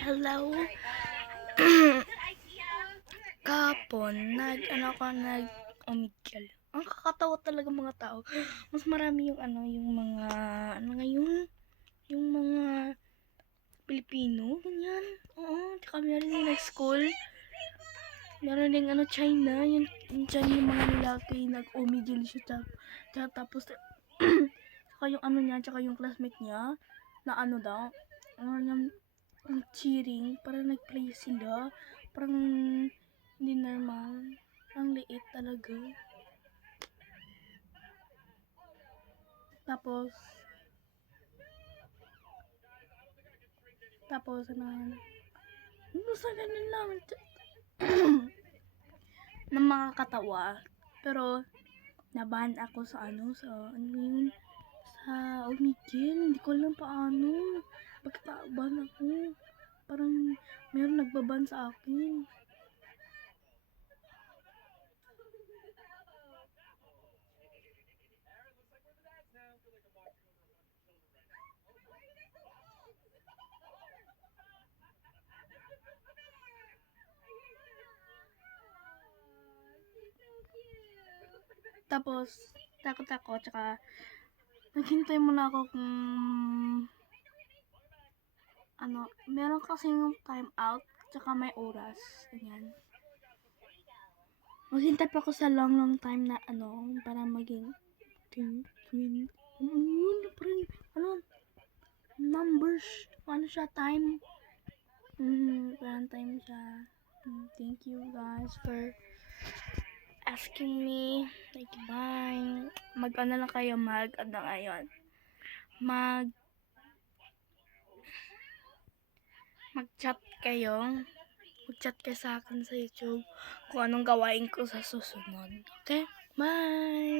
Hello. Kahapon, nag-omegle. Ang kakatawa talaga mga tao. Mas marami yung yung mga Pilipino, ganyan. Oo, tsaka meron din nag-school. Meron din China, yung China yung mga lalaki, nag-omegle siya. Tapos, tsaka yung classmate niya, na daw, ang cheering, parang nag-play sila, parang hindi normal, ang liit talaga. Tapos basta ganun lang, na makakatawa, pero nabahan ako sa sa Omegle, hindi ko alam paano, bakit nabahan ako, parang meron nagbaban sa akin. Tapos, takot ako, tsaka naghintay muna ako kung meron kasing time out, tsaka may oras, ganyan. Maghintay pa ako sa long time na para maging parang numbers, time. Parang time siya. Thank you guys for asking me. Like, bye. Lang kayo, ngayon. Mag-chat kayo. Mag-chat kayo sa akin sa YouTube kung anong gawain ko sa susunod. Okay? Bye!